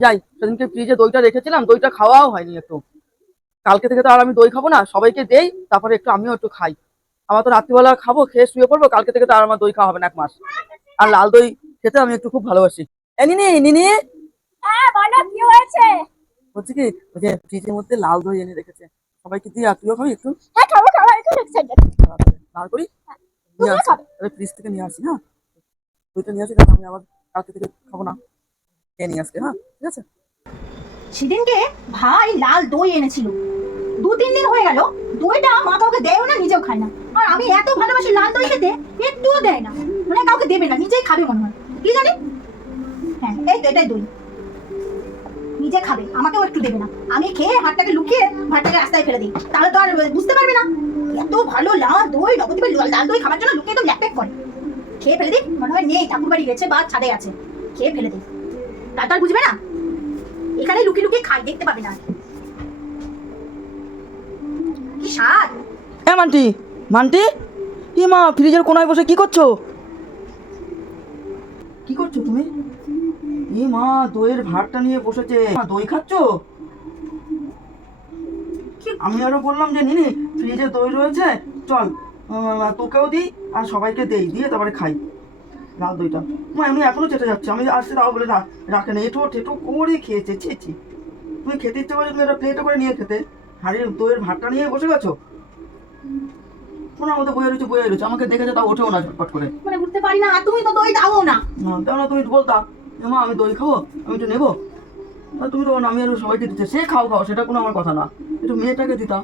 যাই সেদিনকে ফ্রিজে দইটা রেখেছিলাম দইটা খাওয়াও হয়নি একটু। কালকে থেকে তো আর আমি দই খাব না সবাইকে দেই তারপরে একটু আমিও একটু খাই। আমার তো রাত্রিবেলা খাব খেয়ে শুয়ে পড়ব কালকে থেকে তো আর আমার দই খাওয়া হবে না এক মাস। আর লাল দই খেতে আমি একটু খুব ভালোবাসি। এ নিনি নিনি! হ্যাঁ কি বলছি কি ওই যে ফ্রিজের মধ্যে লাল দই এনে রেখেছে। সবাইকে দিয়ে আর তুইও খাবি একটু? হ্যাঁ দাঁড় করি? ফ্রিজ থেকে নিয়ে আসি হ্যাঁ? দইটা নিয়ে আসি আমি আবার কালকে থেকে খাব না। খেয়ে আসবে হ্যাঁ? ঠিক আছে? সেদিনকে ভাই লাল দই এনেছিল। দু তিন দিন হয়ে গেল, দইটা মা কাউকে না, নিজেও খায় না। আর আমি এত ভালোবাসি লাল দই খেতে, একটুও দেয় না। মানে কাউকে দেবে না, নিজেই খাবে মনে হয়। কি জানি? হ্যাঁ এই এটাই দই। নিজে খাবে, আমাকেও একটু দেবে না। আমি খেয়ে হাতটাকে লুকিয়ে ভাতটাকে রাস্তায় ফেলে দিই। তাহলে তো আর বুঝতে পারবে না। এত ভালো লাল দই নবদ্বীপের লাল দই খাবার জন্য লুকিয়ে তো ল্যাপটপ করে। খেয়ে ফেলে দিই, মনে হয় নেই ঠাকুর বাড়ি গেছে বা ছাদে আছে। খেয়ে ফেলে দিই। বুঝবে না। এখানে লুকিয়ে লুকিয়ে খাই দেখতে পাবে না। কি স্বাদ। হ্যাঁ মান্টি মান্টি? কি মা ফ্রিজের কোনায় বসে কি করছ? কি করছ তুমি? এ মা দইয়ের ভাতটা নিয়ে বসেছে। মা, দই খাচ্ছো? আমি আরও বললাম যে নিনি ফ্রিজে দই রয়েছে চল তোকেও দিই আর সবাইকে দেই দিয়ে তারপরে খাই। লাল দইটা। মা এমনি এখনও চেটে যাচ্ছে। আমি আসছি তাও বলে রাখ রাখে না এটো টেটো করে খেয়েছে। ছি তুমি খেতে ইচ্ছে করে তুমি একটা প্লেটে করে নিয়ে খেতে। হাড়ির দইয়ের ভাতটা নিয়ে বসে গেছো? মতো বয়ে রয়েছে বয়ে রয়েছে। আমাকে দেখেছে তাও ওঠেও না ঝটপট করে। মানে উঠতে পারি না। তুমি তো দই দাও না। তাও না তুমি বলতা। মা আমি দই খাব? আমি একটু নেব? তুমি তো আমি আর সবাইকে দিতে। সে খাও খাও সেটা কোনো আমার কথা না। একটু মেয়েটাকে দিতাম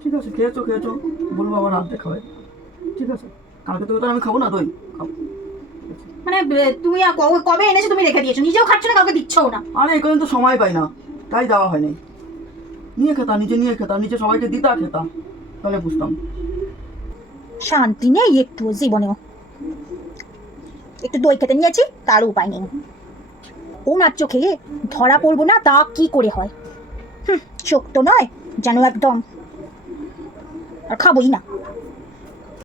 ঠিক আছে খেয়েছো খেয়েছো। বলব আবার রাত ঠিক আছে। কালকে তো আমি খাব না দই? খাব মানে তুমি কবে এনেছো তুমি রেখে দিয়েছ? নিজেও খাচ্ছ না কাউকে দিচ্ছও না। আরে এখন তো সময় পাই না। তাই দেওয়া হয়নি। নিয়ে খেতাম নিজে নিয়ে খেতাম নিজে সবাইকে দিতা খেতাম তাহলে বুঝতাম। শান্তি নেই একটু জীবনেও। একটু দই খেতে নিয়েছি তার উপায় নেই। ওনার চোখে ধরা পড়ব না তা কি করে হয়? চোখ তো নয় যেন একদম। আর খাবোই না।